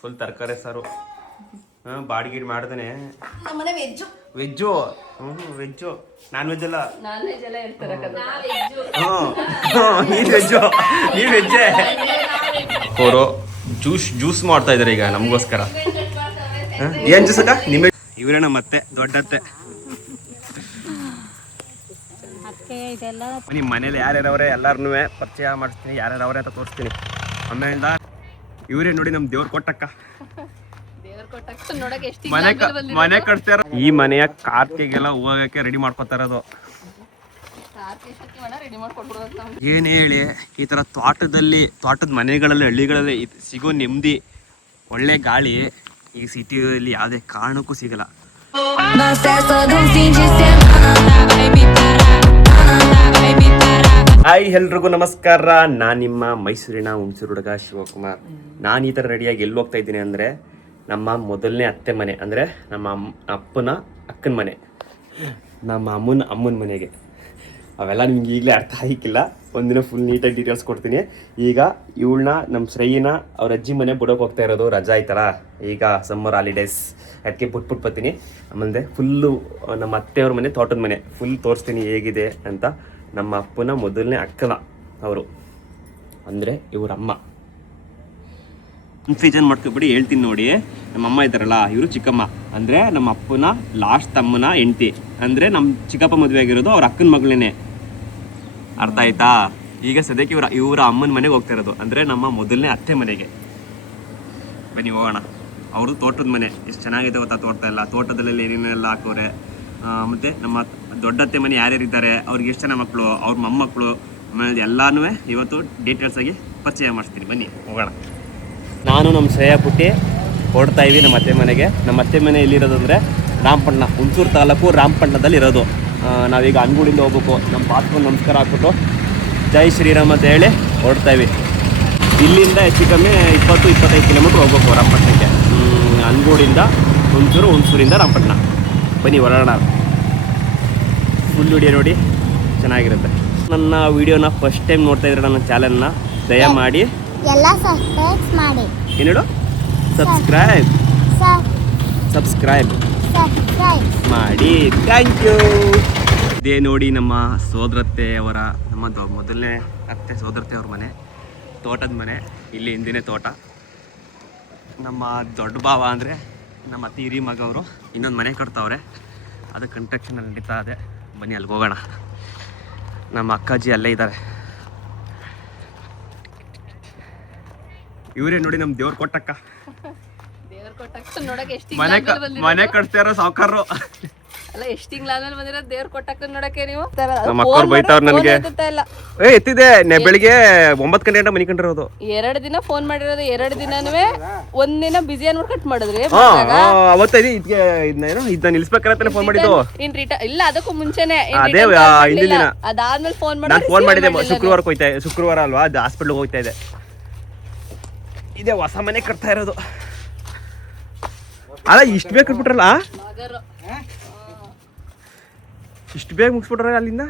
Full ತರಕಾರಿ ಸಾರು. ಬಾಡಿಗೆ ಮಾಡ್ದೇನೆ. ನಮ್ಮನೆ veg. Veg veg, non veg ಅಲ್ಲ. ನೀನ್ ವೆಜ್ಜು, ನೀನ್ ವೆಜ್ಜೆ. ಅವರು ಜ್ಯೂಸ್ ಮಾಡ್ತಾ ಇದಾರೆ ಈಗ ನಮಗೋಸ್ಕರ. ಏನ್ ಜ್ಯೂಸ್ ಅಕ್ಕ? ನಿಮ್ಮೆ ಇವರೇ ನಮ್ಮ ಅತ್ತೆ, ದೊಡ್ಡತ್ತೆ. ನಿಮ್ಮ ಮನೇಲಿ ಯಾರ್ಯಾರವ್ರೆ ಎಲ್ಲಾರನ್ನೂ ಪರಿಚಯ ಮಾಡಿಸ್ತೀನಿ, ಯಾರ್ಯಾರವ್ರೆ ಅಂತ ತೋರಿಸ್ತೀನಿ. ಆಮೇಲಿಂದ ಇವರೇ ನೋಡಿ ನಮ್ ದೇವ್ರ ಕೊಟ್ಟಕ್ಕ, ಮನೆ ಕಟ್ತಾರ. ಈ ಮನೆಯ ಕಾರ್ತಿಗೆಲ್ಲ ಹೋಗಕ್ಕೆ ರೆಡಿ ಮಾಡ್ಕೊತಾ ಇರೋದು. ಏನ್ ಹೇಳಿ, ಈ ತರ ತೋಟದ ಮನೆಗಳಲ್ಲಿ, ಹಳ್ಳಿಗಳಲ್ಲಿ ಸಿಗೋ ನೆಮ್ಮದಿ, ಒಳ್ಳೆ ಗಾಳಿ ಈ ಸಿಟಿಯಲ್ಲಿ ಯಾವುದೇ ಕಾರಣಕ್ಕೂ ಸಿಗಲ್ಲ. ಹಾಯ್, ಎಲ್ರಿಗೂ ನಮಸ್ಕಾರ. ನಾನು ನಿಮ್ಮ ಮೈಸೂರಿನ ಹುಣಸೂರು ಹುಡುಗ ಶಿವಕುಮಾರ್. ನಾನು ಈ ಥರ ರೆಡಿಯಾಗಿ ಎಲ್ಲಿ ಹೋಗ್ತಾ ಇದ್ದೀನಿ ಅಂದರೆ, ನಮ್ಮ ಮೊದಲನೇ ಅತ್ತೆ ಮನೆ, ಅಂದರೆ ನಮ್ಮ ಅಪ್ಪನ ಅಕ್ಕನ ಮನೆ, ನಮ್ಮ ಅಮ್ಮನ ಮನೆಗೆ. ಅವೆಲ್ಲ ನಿಮ್ಗೆ ಈಗಲೇ ಅರ್ಥ ಆಗಿಕ್ಕಿಲ್ಲ, ಒಂದಿನ ಫುಲ್ ನೀಟಾಗಿ ಡೀಟೇಲ್ಸ್ ಕೊಡ್ತೀನಿ. ಈಗ ಇವಳನ್ನ ನಮ್ಮ ಶ್ರೇಯಿನ ಅವ್ರ ಅಜ್ಜಿ ಮನೆ ಬಿಡೋಕೆ ಹೋಗ್ತಾ ಇರೋದು. ರಜಾ ಆಯ್ತಲ್ಲ ಈಗ, ಸಮ್ಮರ್ ಹಾಲಿಡೇಸ್, ಅದಕ್ಕೆ ಬಿಟ್ಬಿಟ್ಟು ಬರ್ತೀನಿ. ಆಮೇಲೆ ಫುಲ್ಲು ನಮ್ಮ ಅತ್ತೆಯವ್ರ ಮನೆ, ತೋಟದ ಮನೆ ಫುಲ್ ತೋರಿಸ್ತೀನಿ ಹೇಗಿದೆ ಅಂತ. ನಮ್ಮ ಅಪ್ಪನ ಮೊದಲನೇ ಅಕ್ಕನ ಅವರು, ಅಂದರೆ ಇವರಮ್ಮ. ಕನ್ಫ್ಯೂಷನ್ ಮಾಡ್ಕೊಬಿಡಿ, ಹೇಳ್ತೀನಿ ನೋಡಿ. ನಮ್ಮಮ್ಮ ಇದ್ದಾರಲ್ಲ, ಇವರು ಚಿಕ್ಕಮ್ಮ, ಅಂದರೆ ನಮ್ಮ ಅಪ್ಪನ ಲಾಸ್ಟ್ ತಮ್ಮನ ಹೆಂಡತಿ, ಅಂದರೆ ನಮ್ಮ ಚಿಕ್ಕಪ್ಪ ಮದುವೆ ಆಗಿರೋದು ಅವ್ರ ಅಕ್ಕನ ಮಗಳೇನೆ. ಅರ್ಥ ಆಯ್ತಾ? ಈಗ ಸದ್ಯಕ್ಕೆ ಇವರ ಅಮ್ಮನ ಮನೆಗೆ ಹೋಗ್ತಾ ಇರೋದು, ಅಂದರೆ ನಮ್ಮ ಮೊದಲನೇ ಅತ್ತೆ ಮನೆಗೆ. ಬನ್ನಿ ಹೋಗೋಣ. ಅವ್ರದ್ದು ತೋಟದ ಮನೆ, ಎಷ್ಟು ಚೆನ್ನಾಗಿದೆ ಗೊತ್ತಾ ತೋಟ ಎಲ್ಲ. ತೋಟದಲ್ಲೆಲ್ಲ ಏನೇನೆಲ್ಲ ಹಾಕೋರೆ. ಮತ್ತು ನಮ್ಮ ದೊಡ್ಡತ್ತೆ ಮನೆ ಯಾರ್ಯಾರಿದ್ದಾರೆ, ಅವ್ರಿಗೆ ಎಷ್ಟು ಜನ ಮಕ್ಕಳು, ಅವ್ರ ಮೊಮ್ಮಕ್ಕಳು, ಆಮೇಲೆ ಎಲ್ಲನೂ ಇವತ್ತು ಡೀಟೇಲ್ಸ್ ಆಗಿ ಪರಿಚಯ ಮಾಡಿಸ್ತೀನಿ. ಬನ್ನಿ ಹೋಗೋಣ. ನಾನು ನಮ್ಮ ಶ್ರೇಯ ಪುಟ್ಟಿ ಹೊಡ್ತಾ ಇದ್ದೀವಿ ನಮ್ಮ ಅತ್ತೆ ಮನೆಗೆ. ನಮ್ಮ ಅತ್ತೆ ಮನೆ ಎಲ್ಲಿರೋದು ಅಂದರೆ ರಾಮಪಟ್ಟಣ, ಹುಣಸೂರು ತಾಲೂಕು ರಾಮಪಟ್ಟಣದಲ್ಲಿ ಇರೋದು. ನಾವೀಗ ಅನ್ಗೂಡಿಂದ ಹೋಗ್ಬೇಕು. ನಮ್ಮ ಪಾಸ್ಕೊಂಡು ನಮಸ್ಕಾರ ಹಾಕ್ಬಿಟ್ಟು ಜೈ ಶ್ರೀರಾಮ್ ಅಂತ ಹೇಳಿ ಹೊಡ್ತಾ ಇದ್ದೀವಿ. ಇಲ್ಲಿಂದ ಹೆಚ್ಚು ಕಮ್ಮಿ 20-25 ಕಿಲೋಮೀಟ್ರ್ ಹೋಗ್ಬೇಕು ರಾಮಪಟ್ಟಣಕ್ಕೆ. ಅನ್ಗೂಡಿಂದ ಹುಣಸೂರಿಂದ ರಾಮಪಟ್ಟಣ. ಬನ್ನಿ ಹೊರಡೋಣ. ಫುಲ್ ವಿಡಿಯೋ ನೋಡಿ, ಚೆನ್ನಾಗಿರುತ್ತೆ. ನನ್ನ ವಿಡಿಯೋನ ಫಸ್ಟ್ ಟೈಮ್ ನೋಡ್ತಾ ಇದ್ರೆ ನನ್ನ ಚಾನಲ್ನ ದಯಮಾಡಿ ಎಲ್ಲ ಸಬ್ಸ್ಕ್ರೈಬ್ ಮಾಡಿ. ಏನೇಳು? ಸಬ್ಸ್ಕ್ರೈಬ್ ಮಾಡಿ. Thank you. ಇದೇ ನೋಡಿ ನಮ್ಮ ಸೋದರತ್ತೆ ಅವರ, ನಮ್ಮ ಮೊದಲನೇ ಅತ್ತೆ ಸೋದರತ್ತೆ ಅವ್ರ ಮನೆ, ತೋಟದ ಮನೆ. ಇಲ್ಲಿ ಹಿಂದಿನೇ ತೋಟ. ನಮ್ಮ ದೊಡ್ಡ ಭಾವ ಅಂದರೆ ನಮ್ಮ ಅತ್ತೆ ಹಿರಿ ಮಗ, ಅವರು ಇನ್ನೊಂದು ಮನೆ ಕಟ್ತಾವ್ರೆ, ಅದು ಕನ್ಸ್ಟ್ರಕ್ಷನ್ ನಡೀತಾ ಇದೆ. ಬನ್ನಿ ಅಲ್ಲಿಗೆ ಹೋಗೋಣ. ನಮ್ಮ ಅಕ್ಕಾಜಿ ಅಲ್ಲೇ ಇದ್ದಾರೆ. ಇವರೇ ನೋಡಿ ನಮ್ಮ ದೇವ್ರ ಕೊಟ್ಟಕ್ಕ, ಮನೆ ಕಟ್ತಾ ಇರೋ ಸಾವುಕಾರರು. ಅಲ್ಲ, ಎಷ್ಟು ತಿಂಗಳಾದ್ಮೇಲೆ ಬಂದಿರೋ ದೇವ್ರ ಕೊಟ್ಟಕ್ಕ ನೋಡಕ್ಕೆ ನೀವು. ನಮ್ಮ ಅಕ್ಕವ್ರು ಬೈತಾವ್ರು ನನಗೆ. ಎತ್ತಿದೆ ಬೆಳಿಗ್ಗೆ 9 ಗಂಟೆ ಮನೆ ಕಂಡಿರೋದು. 2 ದಿನ ಫೋನ್ ಮಾಡಿರೋದು, 2 ದಿನನೂ ಒಂದಿನ ಬಿಸಿ ಅನ್ಬಿಟ್ಟು ಕಟ್ ಮಾಡಿದ್ರಿ. ಅವತ್ತೈದು ಇದನ್ನ ನಿಲ್ಸ್ಬೇಕಂತಾನೆ ಫೋನ್ ಮಾಡಿದ್ದು. ಇಲ್ಲ, ಅದಕ್ಕೂ ಮುಂಚೆನೆ ಅದೇ ಹಿಂದಿನ ದಿನ. ಅದಾದ್ಮೇಲೆ ನಾನು ಫೋನ್ ಮಾಡಿದ್ದೆ. ಶುಕ್ರವಾರ ಅಲ್ವಾ, ಅದು ಹಾಸ್ಪಿಟ್ಲ್ಗೆ ಹೋಗ್ತಾ ಇದೆ. ಇದೇ ಹೊಸ ಮನೆ ಕಟ್ತಾ ಇರೋದು. ಅಲ್ಲ, ಇಷ್ಟು ಬೇಗ ಕಟ್ಬಿಟ್ರಲ್ಲ, ಇಷ್ಟು ಬೇಗ ಮುಗಿಸ್ಬಿಟ್ರೆ ಅಲ್ಲಿಂದ.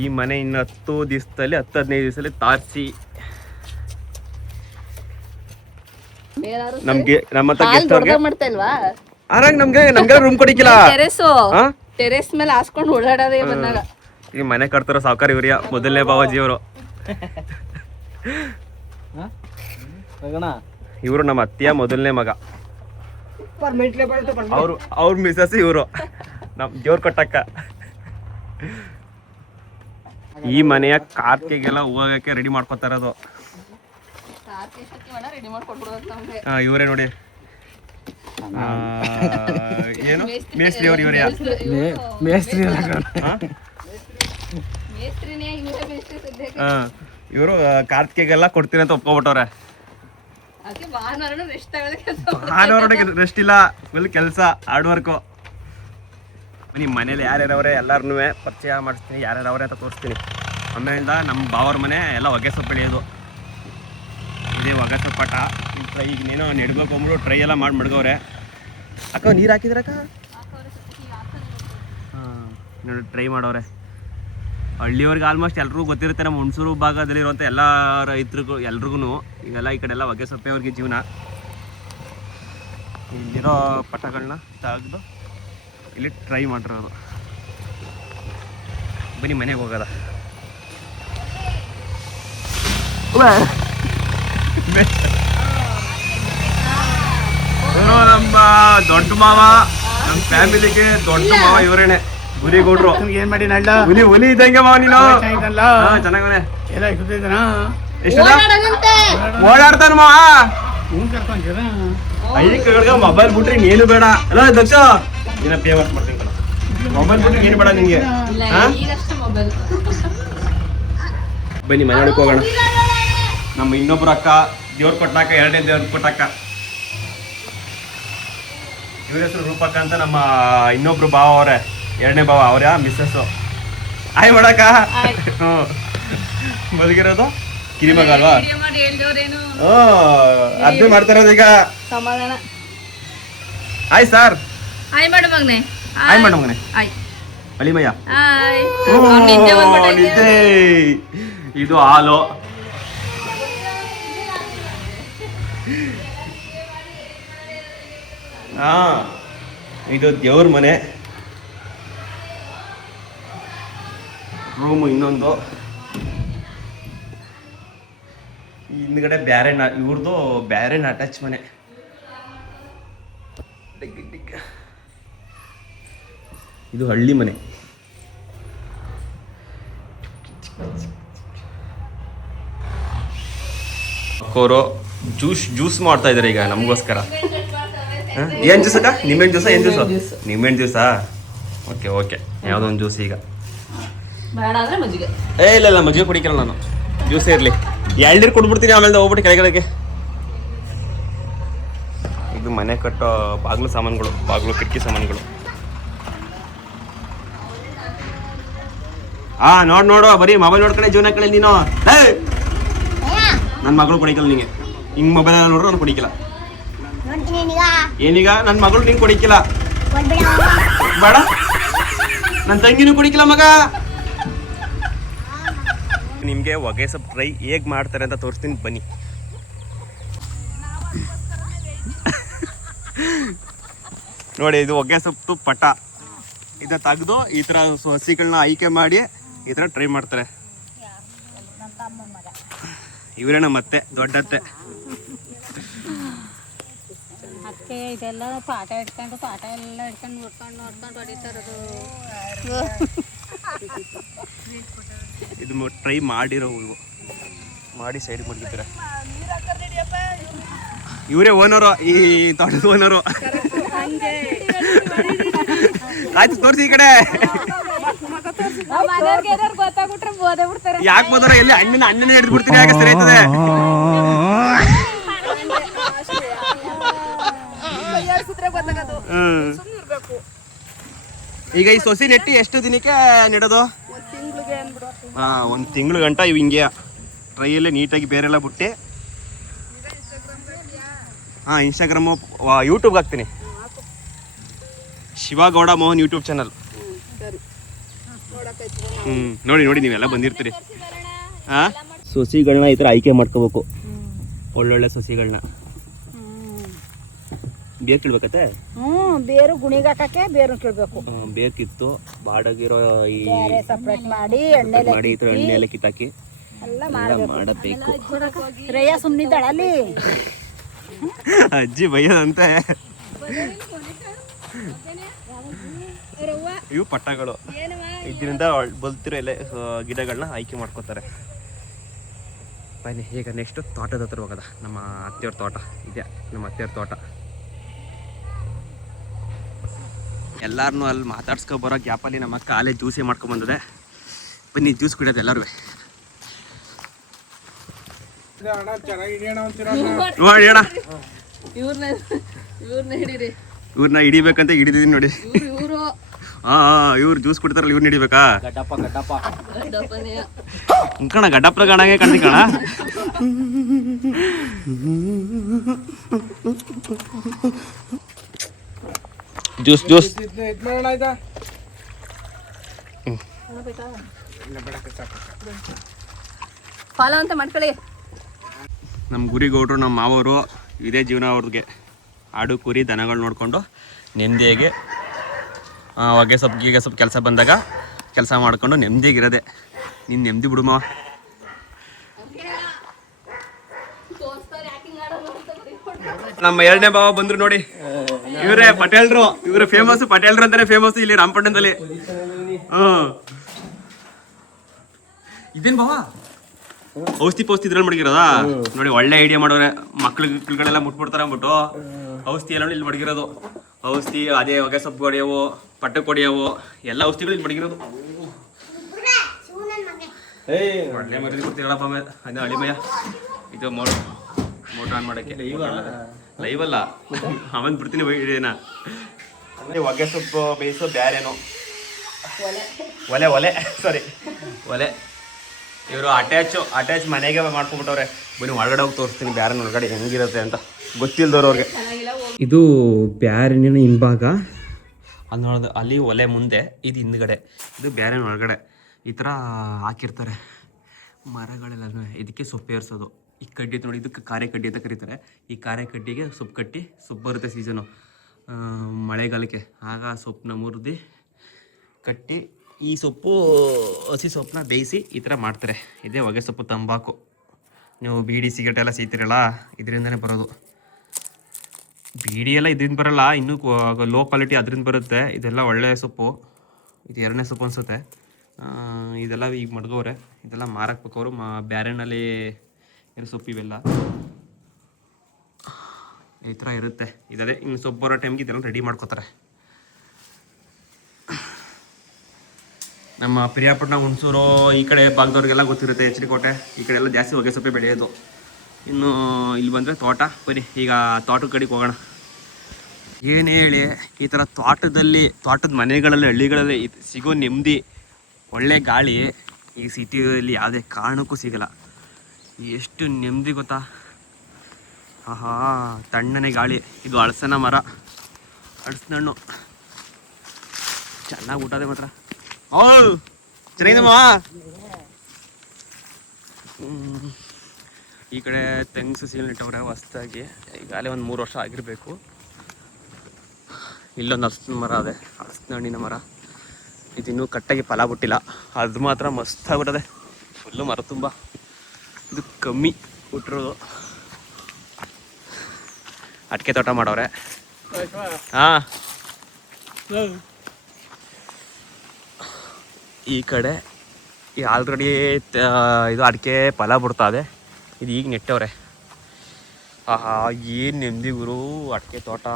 ಈ ಮನೆ ಇನ್ನು 10 ದಿವಸದಲ್ಲಿ 10-15 ದಿವಸದಲ್ಲಿ ತಾರ್ಸಿ ನಮ್ಗೆ ನಮ್ಗೆ ರೂಮ್ ಕೊಡಿಕಿಲ್ಲ. ಟೆರೆಸ್ ಮೇಲೆ ಹಾಸ್ಕೊಂಡು ಓಡಾಡೋದೇ ಬಂದಾಗ. ಈ ಮನೆ ಕಟ್ತಾರೋ ಸಾವುಕಾರ ಇವ್ರಿಯ ಮೊದಲನೇ ಬಾವಾಜಿ ಅವರು. ಇವರು ನಮ್ಮ ಅತ್ತೆಯ ಮೊದಲನೇ ಮಗ. ಅವ್ರ ಮಿಸಸ್ ಇವರು, ನಮ್ ದೇವ್ರ ಕೊಟ್ಟಕ್ಕ. ಈ ಮನೆಯ ಕಾರ್ತಿಗೆಲ್ಲ ಹೋಗಕ್ಕೆ ರೆಡಿ ಮಾಡ್ಕೊತಾ ಇರೋದು. ಇವರೇ ನೋಡಿ, ಏನು ಮೇಸ್ತ್ರಿ ಅವ್ರು. ಇವರೇ ಮೇಸ್ತ್ರಿ. ಇವರು ಕಾರ್ತಿಗೆಲ್ಲ ಕೊಡ್ತೀನಿ ಅಂತ ಒಪ್ಕೊಬಿಟ್ಟವ್ರೆ. ಭಾನುವಾರ ರೆಸ್ಟ್ ಇಲ್ಲ, ಫುಲ್ ಕೆಲಸ, ಹಾರ್ಡ್ ವರ್ಕು. ನಿಮ್ಮ ಮನೇಲಿ ಯಾರ್ಯಾರವ್ರೆ ಎಲ್ಲಾರನ್ನೂ ಪರಿಚಯ ಮಾಡಿಸ್ತೀನಿ, ಯಾರ್ಯಾರವ್ರೆ ಅಂತ ತೋರಿಸ್ತೀನಿ. ಆಮೇಲಿಂದ ನಮ್ಮ ಬಾವರ ಮನೆ ಎಲ್ಲ ಹೊಗೆ ಸೊಪ್ಪು ಬೆಳೆಯೋದು. ಇದೇ ಹೊಗೆ ಸೊಪ್ಪಾಟ. ಈಗ ನೀನು ನೆಡ್ಬೇಕು ಅಂದ್ಬಿಟ್ಟು ಟ್ರೈ ಎಲ್ಲ ಮಾಡಿ ಮಡ್ಗವ್ರೆ. ಅಕ್ಕ ನೀರು ಹಾಕಿದ್ರಕ್ಕ? ಹಾಂ ನೋಡಿ, ಟ್ರೈ ಮಾಡವ್ರೆ. ಹಳ್ಳಿಯವ್ರಿಗೆ ಆಲ್ಮೋಸ್ಟ್ ಎಲ್ರಿಗೂ ಗೊತ್ತಿರುತ್ತೆ. ನಮ್ಮ ಹುಣಸೂರು ಭಾಗದಲ್ಲಿರುವಂಥ ಎಲ್ಲ ರೈತರಿಗೂ ಎಲ್ರಿಗೂ ಈಗೆಲ್ಲ ಈ ಕಡೆ ಎಲ್ಲ ಹೊಗೆ ಸೊಪ್ಪೆ ಅವ್ರಿಗೆ ಜೀವನ. ಇಲ್ಲಿರೋ ಪಟಗಳನ್ನ ತೆಗೆದು ಇಲ್ಲಿ ಟ್ರೈ ಮಾಡಿರೋದು. ಬನ್ನಿ ಮನೆಗೆ ಹೋಗೋದ. ನಮ್ಮ ದೊಡ್ಡ ಮಾವ, ನಮ್ಮ ಫ್ಯಾಮಿಲಿಗೆ ದೊಡ್ಡ ಮಾವ ಇವರೇನೆ ಗುರಿಗೌಡ್ರು. ಏನ್ ಮಾಡಿ ನಡ್ಲ ಹುಲಿ ಹುಲಿ ಇದ್ದಂಗೆ ಮಾವ ನೀನು. ಚೆನ್ನಾಗವನೆ. ಎಷ್ಟು ಓಡಾಡ್ತಾನ ಮಾವ. ಐದಕ್ಕೆ ಮೊಬೈಲ್ ಬಿಟ್ರೆ ನೀನು ಬೇಡ. ಅಲ್ಲ ದಕ್ಷ ನೀನ ಫೇಮಸ್ ಮಾಡ್ತೀನಿ ಕಣ. ಮೊಬೈಲ್ ಬಿಟ್ರೆ ಏನು ಬೇಡ ನಿನ್ಗೆ. ಬನ್ನಿ ಮನೆ ಒಳಗೆ ಹೋಗೋಣ. ನಮ್ಮ ಇನ್ನೊಬ್ರು ಅಕ್ಕ ದೇವ್ರ ಕೊಟ್ಟಾಕ, ಎರಡನೇ ದೇವ್ರ ಕೊಟ್ಟಾಕ. ಇವ್ರ ಹೆಸರು ರೂಪಕ್ಕ ಅಂತ. ನಮ್ಮ ಇನ್ನೊಬ್ರು ಭಾವ ಅವರೇ, ಎರಡನೇ ಭಾವ ಅವ್ರ ಮಿಸ್ಸಸ್ಸು. ಆಯ್ ಮಾಡಕ್ಕ. ಹ್ಞೂ ಬದುಕಿರೋದು ಕಿರಿಮಗ ಅಲ್ವಾ? ಹ್ಞೂ ಅದೇ ಮಾಡ್ತಾರೋದು ಈಗ. ಸಮಾಧಾನ. ಆಯ್ ಸರ್. ಆಯ್ ಮಾಡು ಮಗನೆ. ಆಯ್ ಮಾಡು ಮಗನೆ. ಆಯ್ ಅಳಿಮಯ್ಯ. ಆಯ್. ನಿದ್ದೆ. ಇದು ಹಾಲು. ಹಾ ಇದು ದೇವ್ರ ಮನೆ. ರೂಮು ಇನ್ನೊಂದು. ಹಿಂದ್ಗಡೆ ಬ್ಯಾರೆ ಇವ್ರದ್ದು ಬ್ಯಾರೆ ಅಟ್ಯಾಚ್ ಮನೆ. ಇದು ಹಳ್ಳಿ ಮನೆ. ಅಕ್ಕೋರು ಜ್ಯೂಸ್ ಮಾಡ್ತಾ ಇದಾರೆ ಈಗ ನಮಗೋಸ್ಕರ. ಏನ್ ಜ್ಯೂಸ್ ಅಕ್ಕ? ನಿಂಬೆಹಣ್ಣು ಜ್ಯೂಸ? ಏನ್ ಜ್ಯೂಸು? ನಿಂಬೆಹಣ್ಣು ಜ್ಯೂಸಾ? ಓಕೆ ಓಕೆ, ಯಾವುದೋ ಒಂದು ಜ್ಯೂಸ್ ಈಗ. ಇಲ್ಲ ಮಜ್ಜಿಗೆ ಕುಡಿಕಲ್ಲ ನಾನು, ಜ್ಯೂಸೇ ಇರಲಿ. ಎಳ್ನೀರು ಕೊಟ್ಬಿಡ್ತೀನಿ, ಆಮೇಲೆ ಹೋಗ್ಬಿಟ್ಟು ಕೆಳಗಡೆಗೆ. ಇದು ಮನೆ ಕಟ್ಟೋ ಬಾಗಿಲು ಸಾಮಾನುಗಳು, ಬಾಗಿಲು ಕಿಟಕಿ ಸಾಮಾನುಗಳು. ನೋಡು ಬರೀ ಮೊಬೈಲ್ ನೋಡ್ಕೊಂಡೆ ಜೀವನ ಕಳೆ ನೀನು. ನನ್ನ ಮಗಳು ಕೊಡಿಕಲ್ಲ ನಿಂಗೆ. ಹಿಂಗ್ ಮೊಬೈಲ್ ನೋಡ್ರೆ ನಾನು ಕೊಡಿಕಿಲ್ಲ. ಏನೀಗ ನನ್ನ ಮಗಳು ನಿಂಗೆ ಕೊಡಿಕಿಲ್ಲ ಬೇಡ. ನನ್ನ ತಂಗಿನೂ ಕುಡಿಕಿಲ್ಲ ಮಗ. ನಿಮಗೆ ಹೊಗೆ ಸೊಪ್ಪು ಟ್ರೈ ಹೇಗೆ ಮಾಡ್ತಾರೆ ಅಂತ ತೋರಿಸ್ತೀನಿ ಬನ್ನಿ. ನೋಡಿ, ಇದು ಹೊಗೆ ಸೊಪ್ಪು ಪಟ. ಇದನ್ನ ತೆಗೆದು ಈ ಥರ ಹಸಿಗಳನ್ನ ಆಯ್ಕೆ ಮಾಡಿ ಈ ಥರ ಟ್ರೈ ಮಾಡ್ತಾರೆ. ಇವರೇನ ಮತ್ತೆ ದೊಡ್ಡತ್ತೆ. ಇದೆಲ್ಲ ಪಾಠ ಇಟ್ಕೊಂಡು ನೋಡ್ಕೊಂಡು ಹೊಡಿತಾರದು. ಇದು ಟ್ರೈ ಮಾಡಿರೋ ಇವು ಮಾಡಿ ಸೈಡ್ ಮಡಗಿದ್ದಾರೆ. ಇವರೇ ಓನರು, ಈ ತೋಟದ ಓನರು. ಆಯ್ತು ತೋರಿಸಿ ಈ ಕಡೆ. ಯಾಕೆ ಬೋದಾರ? ಎಲ್ಲಿ ಅಣ್ಣನೇ ಹಿಡಿದು ಬಿಡ್ತೀನಿ, ಯಾಕೆ ಸರಿ ಆಯ್ತದೆ. ಈಗ ಈ ಸೊಸಿ ನೆಟ್ಟಿ ಎಷ್ಟು ದಿನಕ್ಕೆ ನೆಡೋದು? ಒಂದು ತಿಂಗಳು ಗಂಟ ಇವು ಹಿಂಗೆ ಟ್ರೈಯಲ್ಲೇ ನೀಟಾಗಿ ಬೇರೆಲ್ಲ ಬಿಟ್ಟು. ಇನ್ಸ್ಟಾಗ್ರಾಮು, ಯೂಟ್ಯೂಬ್ಗೆ ಹಾಕ್ತೀನಿ. Shivagowda Mohan YouTube channel. ನೋಡಿ ನೀವೆಲ್ಲ ಬಂದಿರ್ತೀರಿ. ಸೊಸಿಗಳನ್ನ ಈ ಥರ ಆಯ್ಕೆ ಮಾಡ್ಕೋಬೇಕು, ಒಳ್ಳೊಳ್ಳೆ ಸೊಸಿಗಳನ್ನ. ಬೇರ್ ಕಿಡ್ಬೇಕತ್ತೆ. ಬೇರು ಗುಣಿಗೆ ಹಾಕಕ್ಕೆ ಬೇರು ಕಿಡ್ಬೇಕು. ಬೇರ್ ಕಿತ್ತು ಬಾಡಗಿರೋ ಈ ಸಪ್ರೇಟ್ ಮಾಡಿ ಎಣ್ಣೆ ಈ ಥರ ಎಣ್ಣೆ ಎಲ್ಲ ಕಿತ್ತಾಕಿ ಎಲ್ಲ ಮಾಡಬೇಕು. ಶ್ರೇಯ ಸುಮ್ಮನಿದ್ದಾಳ ಅಲ್ಲಿ. ಅಜ್ಜಿ ಬೈಯೋದಂತೆ. ಇವು ಪಟ್ಟಗಳು. ಇದರಿಂದ ಬಲ್ತಿರೋ ಎಲೆ ಗಿಡಗಳನ್ನ ಆಯ್ಕೆ ಮಾಡ್ಕೋತಾರೆ. ಬನ್ನಿ ಈಗ ನೆಕ್ಸ್ಟ್ ತೋಟದ ಹತ್ರ ಹೋಗೋದ. ನಮ್ಮ ಅತ್ತೆಯವ್ರ ತೋಟ ಇದೆ, ನಮ್ಮ ಅತ್ತೆಯವ್ರ ತೋಟ. ಎಲ್ಲಾರನ್ನೂ ಅಲ್ಲಿ ಮಾತಾಡ್ಸ್ಕೊಬರೋ ಗ್ಯಾಪಲ್ಲಿ ನಮ್ಮ ಕಾಲೇ ಜ್ಯೂಸೇ ಮಾಡ್ಕೊಂಬಂದಿದೆ. ಬನ್ನಿ ಜ್ಯೂಸ್ ಕುಡಿಯೋದು ಎಲ್ಲರೂ. ನೋಡಿ ಅಣ್ಣ, ಇವ್ರನ್ನ ಹಿಡಿಬೇಕಂತ ಹಿಡಿದಿದ್ದೀನಿ ನೋಡಿ. ಇವ್ರು ಜ್ಯೂಸ್ ಕುಡಿತಾರಲ್ಲ, ಇವ್ರನ್ನ ಹಿಡಿಬೇಕಾ? ಕಣ ಗಡ್ಡಪ್ಪ ಕಾಣಂಗೆ ಕಾಣ್ತಿ ಕಣ. ಜ್ಯೂಸ್ ಫಾಲೋ ಅಂತ ಮಾಡ್ಕೊಳ್ಳಿ. ನಮ್ಮ ಗುರಿಗೌಡರು ನಮ್ಮ ಮಾವರು ಇದೇ ಜೀವನ ಅವ್ರಿಗೆ. ಆಡು ಕುರಿ ದನಗಳು ನೋಡಿಕೊಂಡು ನೆಮ್ಮದಿಯಾಗಿ ಹೊಗೆ ಸೊಪ್ಪು ಕೆಲಸ ಬಂದಾಗ ಕೆಲಸ ಮಾಡ್ಕೊಂಡು ನೆಮ್ಮದಿಯಾಗಿರೋದೆ. ನೀನು ನೆಮ್ಮದಿ ಬಿಡುಮ. ನಮ್ಮ ಎರಡನೇ ಭಾವ ಬಂದ್ರು ನೋಡಿ, ಇವರೇ ಪಟೇಲ್ರು. ಇವ್ರ ಫೇಮಸ್ ಪಟೇಲ್ರು ಅಂತಾನೆ ಫೇಮಸ್ ಇಲ್ಲಿ ರಾಮಪಟ್ಟಣದಲ್ಲಿ. ಇದೇನ್ ಭಾವ ಔಷಧಿ ಪೌಷ್ಟಿ ಇದ್ರಲ್ಲಿ ಮಡಗಿರೋದಾ ನೋಡಿ. ಒಳ್ಳೆ ಐಡಿಯಾ ಮಾಡೋರೆ. ಮಕ್ಳುಗಳೆಲ್ಲ ಮುಟ್ಬಿಡ್ತಾರೆ ಅಂದ್ಬಿಟ್ಟು ಔಷಧಿ ಎಲ್ಲ ಇಲ್ಲಿ ಮಡಗಿರೋದು. ಔಷಧಿ ಅದೇ ಹೊಗೆ ಸೊಪ್ಪು ಹೊಡೆಯವು, ಪಟ್ಟಕ್ಕೆ ಹೊಡೆಯವು, ಎಲ್ಲ ಔಷಧಿಗಳು ಇಲ್ಲಿ ಮಡಗಿರೋದು. ಒಳ್ಳೆ ಮರಿ ಕೊಡ್ತೀರಲ್ಲಪ್ಪ. ಅದೇ ಹಳಿಮಯ ಇದು ಮೋಟ್ರ್ ಆನ್ ಮಾಡೋಕ್ಕೆ ಲೈವ್ ಅಲ್ಲ, ಅವನ್ ಬಿಡ್ತೀನಿ ವಿಡಿಯೋನ. ಹೊಗೆ ಸೊಪ್ಪು ಬೇಯಿಸೋ ಬ್ಯಾರೇನೋ ಒಲೆ ಸಾರಿ ಒಲೆ. ಇವರು ಅಟ್ಯಾಚ್ ಮನೆಗೆ ಮಾಡ್ಕೊಂಡ್ಬಿಟ್ಟವ್ರೆ. ಬನ್ನಿ ಒಳಗಡೆ ಹೋಗಿ ತೋರಿಸ್ತೀನಿ ಬ್ಯಾರನ್ ಒಳಗಡೆ ಹೆಂಗಿರುತ್ತೆ ಅಂತ ಗೊತ್ತಿಲ್ದವ್ರು ಅವ್ರಿಗೆ. ಇದು ಬ್ಯಾರನಿನ ಹಿಂಭಾಗ, ಅಲ್ಲಿ ನೋಡೋದು ಅಲ್ಲಿ ಒಲೆ ಮುಂದೆ, ಇದು ಹಿಂದ್ಗಡೆ, ಇದು ಬ್ಯಾರನ್ ಒಳಗಡೆ. ಈ ಥರ ಹಾಕಿರ್ತಾರೆ ಮರಗಳೆಲ್ಲ. ಇದಕ್ಕೆ ಸೊಪ್ಪು ಏರಿಸೋದು. ಈ ಕಡ್ಡಿ ನೋಡಿ, ಇದಕ್ಕೆ ಕಾರೆ ಕಡ್ಡಿ ಅಂತ ಕರೀತಾರೆ. ಈ ಕಾರೆ ಕಡ್ಡಿಗೆ ಸೊಪ್ಪು ಕಟ್ಟಿ, ಸೊಪ್ಪು ಬರುತ್ತೆ ಸೀಸನು ಮಳೆಗಾಲಕ್ಕೆ. ಆಗ ಸೊಪ್ಪನ್ನ ಮುರಿದು ಕಟ್ಟಿ ಈ ಸೊಪ್ಪು ಹಸಿ ಸೊಪ್ಪನ್ನ ಬೇಯಿಸಿ ಈ ಥರ ಮಾಡ್ತಾರೆ. ಇದೇ ಹೊಗೆ ಸೊಪ್ಪು. ತಂಬಾಕು ನೀವು ಬೀಡಿ ಸಿಗರೇಟ್ ಎಲ್ಲ ಸೀತಿರಲ್ಲ, ಇದರಿಂದನೇ ಬರೋದು. ಬೀಡಿ ಎಲ್ಲ ಇದರಿಂದ ಬರೋಲ್ಲ, ಇನ್ನೂ ಲೋ ಕ್ವಾಲಿಟಿ ಅದರಿಂದ ಬರುತ್ತೆ. ಇದೆಲ್ಲ ಒಳ್ಳೆಯ ಸೊಪ್ಪು. ಇದು ಎರಡನೇ ಸೊಪ್ಪು ಅನಿಸುತ್ತೆ. ಇದೆಲ್ಲ ಈಗ ಮಡ್ಗೋರೆ, ಇದೆಲ್ಲ ಮಾರಾಕ್ಬೇಕು ಅವರು. ಬ್ಯಾರೆನಲ್ಲಿ ಏನು ಸೊಪ್ಪು ಇವೆಲ್ಲ ಈ ಥರ ಇರುತ್ತೆ. ಇದದೇ ಇನ್ನು ಸೊಪ್ಪು ಬರೋ ಟೈಮ್ಗೆ ಇದೆಲ್ಲ ರೆಡಿ ಮಾಡ್ಕೋತಾರೆ. ನಮ್ಮ ಪಿರಿಯಾಪಟ್ಟಣ, ಹುಣಸೂರು ಈ ಕಡೆ ಭಾಗದವ್ರಿಗೆಲ್ಲ ಗೊತ್ತಿರುತ್ತೆ. ಎಚ್ ಡಿ ಕೋಟೆ ಈ ಕಡೆ ಎಲ್ಲ ಜಾಸ್ತಿ ಹೊಗೆ ಸೊಪ್ಪೆ ಬೆಳೆಯೋದು. ಇನ್ನು ಇಲ್ಲಿ ಬಂದರೆ ತೋಟ. ಬನ್ನಿ ಈಗ ತೋಟದ ಕಡೆಗೆ ಹೋಗೋಣ. ಏನು ಹೇಳಿ, ಈ ಥರ ತೋಟದ ಮನೆಗಳಲ್ಲಿ, ಹಳ್ಳಿಗಳಲ್ಲಿ ಸಿಗೋ ನೆಮ್ಮದಿ, ಒಳ್ಳೆ ಗಾಳಿ ಈ ಸಿಟಿಯಲ್ಲಿ ಯಾವುದೇ ಕಾರಣಕ್ಕೂ ಸಿಗಲ್ಲ. ಎಷ್ಟು ನೆಮ್ಮದಿ ಗೊತ್ತಾ. ಆಹಾ, ತಣ್ಣನೆ ಗಾಳಿ. ಇದು ಹಳಸನ ಮರ, ಹಳಸಿನ ಹಣ್ಣು ಚೆನ್ನಾಗಿ ಊಟದೆ ಮಾತ್ರ. ಚೆನ್ನಾಗಿದಮ್ಮ. ಈ ಕಡೆ ತೆಂಗು ಸಸಿಗಳು ನೆಟ್ಟವ್ರೆ ಹೊಸ್ದಾಗಿ. ಈಗಾಗಲೇ ಒಂದು 3 ವರ್ಷ ಆಗಿರಬೇಕು. ಇಲ್ಲೊಂದು ಹಲಸಿನ ಮರ ಅದೇ, ಹಲಸಿನ ಹಣ್ಣಿನ ಮರ. ಇದಿನ್ನೂ ಕಟ್ಟಾಗಿ ಫಲ ಬಿಟ್ಟಿಲ್ಲ. ಅದು ಮಾತ್ರ ಮಸ್ತಾಗ್ಬಿಟ್ಟದೆ ಫುಲ್ಲು ಮರ ತುಂಬ. ಇದು ಕಮ್ಮಿ ಬಿಟ್ಟಿರೋದು. ಅಡಿಕೆ ತೋಟ ಮಾಡವ್ರೆ. ಹಾಂ, ಈ ಕಡೆ ಈ ಆಲ್ರೆಡಿ ಇದು ಅಡಿಕೆ ಫಲ ಬಿಡ್ತಾ ಇದೆ. ಇದು ಈಗ ನೆಟ್ಟವ್ರೆ. ಆಹಾ, ಏನು ನೆಮ್ಮದಿ ಗುರು. ಅಡಿಕೆ ತೋಟ,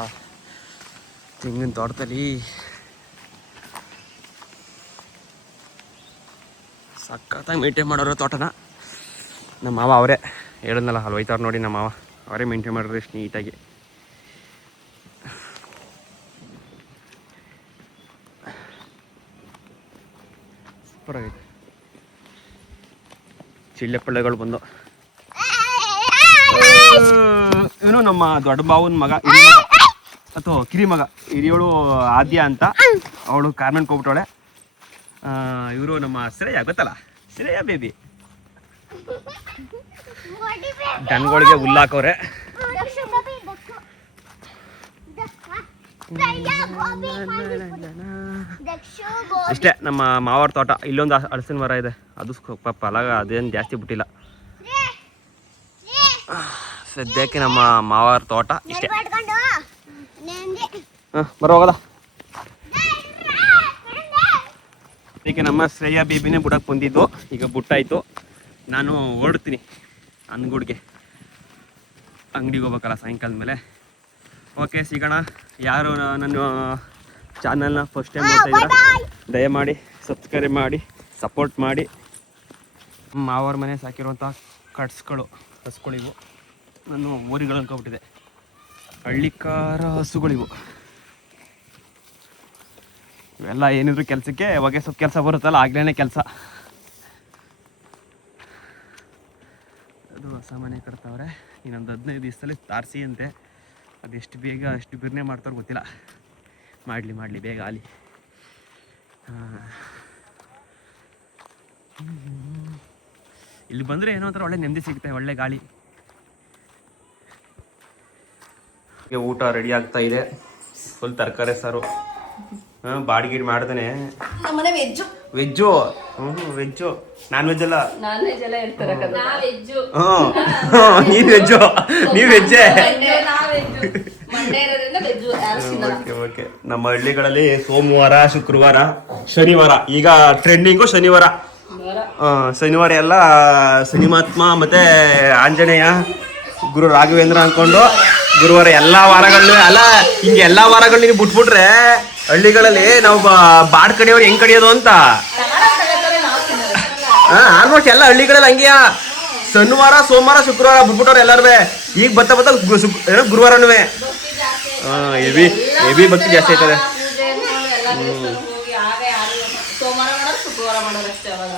ತೆಂಗಿನ ತೋಟದಲ್ಲಿ ಸಖತ್ತಾಗಿ ಮೇಂಟೈನ್ ಮಾಡೋರು ತೋಟನ. ನಮ್ಮ ಮಾವ ಅವರೇ ಹೇಳಿದ್ನಲ್ಲ, ಅಲ್ಲಿ ಹೋಯ್ತವ್ರು ನೋಡಿ. ನಮ್ಮ ಮಾವ ಅವರೇ ಮೇಂಟೈನ್ ಮಾಡೋರು ಎಷ್ಟು ನೀಟಾಗಿ. ಸೂಪರ್ ಆಗೈತೆ. ಚಿಳ್ಳೆ ಪಳ್ಳೆಗಳು ಬಂದು. ಇವನು ನಮ್ಮ ದೊಡ್ಡ ಬಾವನ ಮಗ ಅಥವಾ ಕಿರಿ ಮಗ. ಹಿರಿಯವಳು ಆದ್ಯ ಅಂತ, ಅವಳು ಕಾರ್ಮೆಂಟ್ಗೆ ಹೋಗ್ಬಿಟ್ಟವಳೆ. ಇವರು ನಮ್ಮ ಶ್ರೇಯ, ಗೊತ್ತಲ್ಲ ಶ್ರೇಯ ಬೇಬಿ. ದನಗಳಿಗೆ ಹುಲ್ಲಾಕವ್ರೆ. ಇಷ್ಟೇ ನಮ್ಮ ಮಾವರ ತೋಟ. ಇಲ್ಲೊಂದು ಹಲಸಿನ ಮರ ಇದೆ, ಅದು ಫಲ ಅದೇನು ಜಾಸ್ತಿ ಬಿಟ್ಟಿಲ್ಲ. ಸದ್ಯಕ್ಕೆ ನಮ್ಮ ಮಾವರ ತೋಟ ಇಷ್ಟೇ. ಬರೋಗದ. ಅದಕ್ಕೆ ನಮ್ಮ ಶ್ರೇಯ ಬೇಬಿನೇ ಬುಡಕ್ಕೆ ಬಂದಿದ್ದು. ಈಗ ಬುಟ್ಟಾಯಿತು. ನಾನು ಓಡ್ತೀನಿ ಅನ್ಗೂಡ್ಗೆ, ಅಂಗಡಿಗೆ ಹೋಗ್ಬೇಕಲ್ಲ ಸಾಯಂಕಾಲದ ಮೇಲೆ. ಓಕೆ, ಸಿಗೋಣ. ಯಾರು ನನ್ನ ಚಾನಲ್ನ ಫಸ್ಟ್ ಟೈಮ್ ನೋಡ್ತಾ ಇದ್ದೀರಾ, ದಯಮಾಡಿ ಸಬ್ಸ್ಕ್ರೈಬ್ ಮಾಡಿ, ಸಪೋರ್ಟ್ ಮಾಡಿ. ಮಾವರ ಮನೆ ಸಾಕಿರುವಂಥ ಹಸುಗಳಿವು. ನಾನು ಊರಿಗಳು ಅನ್ಕೊಬಿಟ್ಟಿದೆ. ಹಳ್ಳಿಕಾರ ಹಸುಗಳಿವು. ಇವೆಲ್ಲ ಏನಿದ್ರು ಕೆಲಸಕ್ಕೆ ಹೊಗೆ ಸೊಪ್ಪು ಕೆಲಸ ಬರುತ್ತಲ್ಲ, ಆಗ್ಲೇ ಕೆಲಸ. ಅದು ಹೊಸ ಮನೆ ಕಟ್ತಾವ್ರೆ. ಇನ್ನೊಂದು 15 ದಿವಸದಲ್ಲಿ ತಾರಿಸಿ ಅಂತೆ. ಅದೆಷ್ಟು ಬೇಗ ಅಷ್ಟು ಬಿರ್ನೆ ಮಾಡ್ತಾರೋ ಗೊತ್ತಿಲ್ಲ. ಮಾಡಲಿ ಬೇಗ ಆಲಿ. ಇಲ್ಲಿ ಬಂದ್ರೆ ಏನೋ ಒಂಥರ ಒಳ್ಳೆ ನೆಮ್ಮದಿ ಸಿಗುತ್ತೆ, ಒಳ್ಳೆ ಗಾಳಿ. ಊಟ ರೆಡಿ ಆಗ್ತಾ ಇದೆ. ಫುಲ್ ತರಕಾರಿ ಸಾರು. ಬಾಡಿಗೆ ಮಾಡ್ದೇನೆ. ನಮ್ಮನೆ veg. Veg. Veg. Non veg ಅಲ್ಲ. ನಾನ್ ವೆಜ್ ಎಲ್ಲ ಇರ್ತಾರೆ. ನೀನ್ ವೆಜ್ಜು. ನೀವ್ ವೆಜ್ಜೇ. ಓಕೆ. ನಮ್ಮ ಹಳ್ಳಿಗಳಲ್ಲಿ ಸೋಮವಾರ, ಶುಕ್ರವಾರ, ಶನಿವಾರ, ಈಗ ಟ್ರೆಂಡಿಂಗು ಶನಿವಾರ. ಶನಿವಾರ ಎಲ್ಲ ಶನಿಮಾತ್ಮ ಮತ್ತೆ ಆಂಜನೇಯ, ಗುರು ರಾಘವೇಂದ್ರ ಅನ್ಕೊಂಡು ಗುರುವಾರ ಎಲ್ಲಾ ವಾರಗಳನ್ನ ಅಲ್ಲ ಹಿಂಗೆ ಎಲ್ಲಾ ವಾರಗಳನ್ನ ನೀವು ಬಿಟ್ಬಿಟ್ರೆ ಹಳ್ಳಿಗಳಲ್ಲಿ ನಾವು ಬಾಡ್ ಕಡಿಯೋರು ಹೆಂಗ್ ಕಡಿಯೋದು ಅಂತ. ಆಲ್ಮೋಸ್ಟ್ ಎಲ್ಲ ಹಳ್ಳಿಗಳಲ್ಲಿ ಹಂಗೆಯಾ, ಶನಿವಾರ, ಸೋಮವಾರ, ಶುಕ್ರವಾರ ಬಿಟ್ಬಿಟ್ಟವ್ರು ಎಲ್ಲಾರು. ಈಗ ಬತ್ತ ಗುರುವಾರನೂ ಹೆವಿ ಭಕ್ತಿ ಜಾಸ್ತಿ ಆಯ್ತದೆ. ಸೋಮವಾರ ಮಾಡೋರು, ಶುಕ್ರವಾರ ಮಾಡೋರು ಅಷ್ಟೇ ಅವಾಗ.